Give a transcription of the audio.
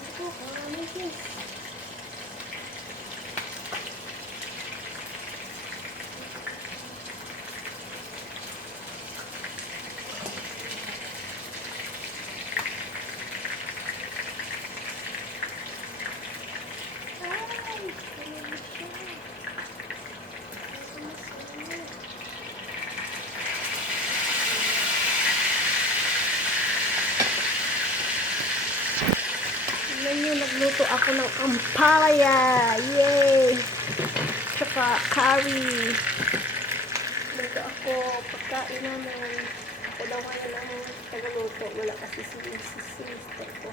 Ito, ano sis? Tignan nyo, nagluto ako ng ampalaya. Yay! Tsaka curry. Luto ako. Pagkain namin. Ako daw ngayon ang tagaluto. Wala kasi si sister ko.